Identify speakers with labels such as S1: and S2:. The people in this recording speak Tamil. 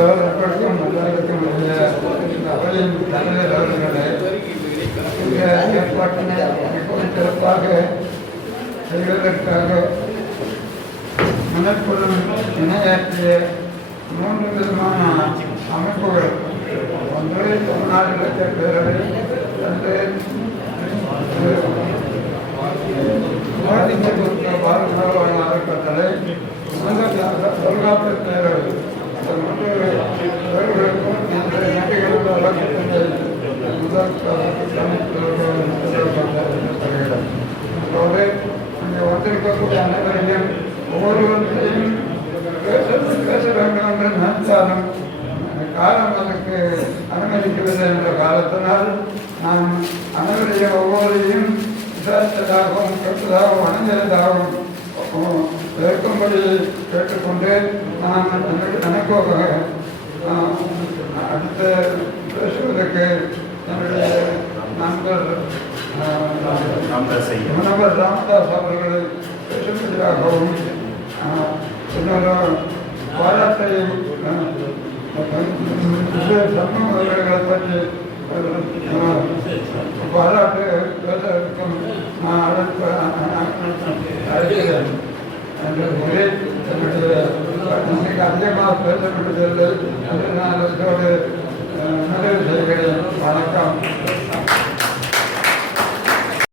S1: அவர்களுக்கும் மற்றவர்களுக்கும் உடைய இந்த தலைவர் அவர்களே இந்த ஏற்பாட்டினை மிகவும் சிறப்பாக செய்வதற்காக மனக்குழும் இணையாற்றிய மூன்று விதமான அமைப்புகள் ஒன்று தமிழ்நாடு இலக்கிய பேரவை ரெண்டு பாரதிய பேரவை இந்த அதோடு இங்கே வந்திருக்கக்கூடிய அனைவரையும் ஒவ்வொருவரையும் பேச பேச வேண்டும் என்று நினைத்தாலும் காலம் நமக்கு என்ற காலத்தினால் அனைவரையும் ஒவ்வொருவரையும் விசாரித்ததாகவும் கேட்டதாகவும் இருக்கும்படி கேட்டுக்கொண்டு நான் எனக்கு நினைப்போக அடுத்து பேசுவதற்கு என்னுடைய நண்பர்
S2: ராமதாஸ் ஐயா.
S1: முனவர் ராமதாஸ் அவர்களை பேசும்படியாகவும் ஆஹ், இன்னொரு பாராட்டை சண்முகம் அவர்களை பற்றி ஆஹ், பாராட்டு பேசுவதற்கும் நான் அழைப்பு அழைக்கிறேன் என்று கூறி என்னுடைய இன்னைக்கு அதிகமாக பேச வேண்டியதில்லை என்று செய்கிறேன் வணக்கம்.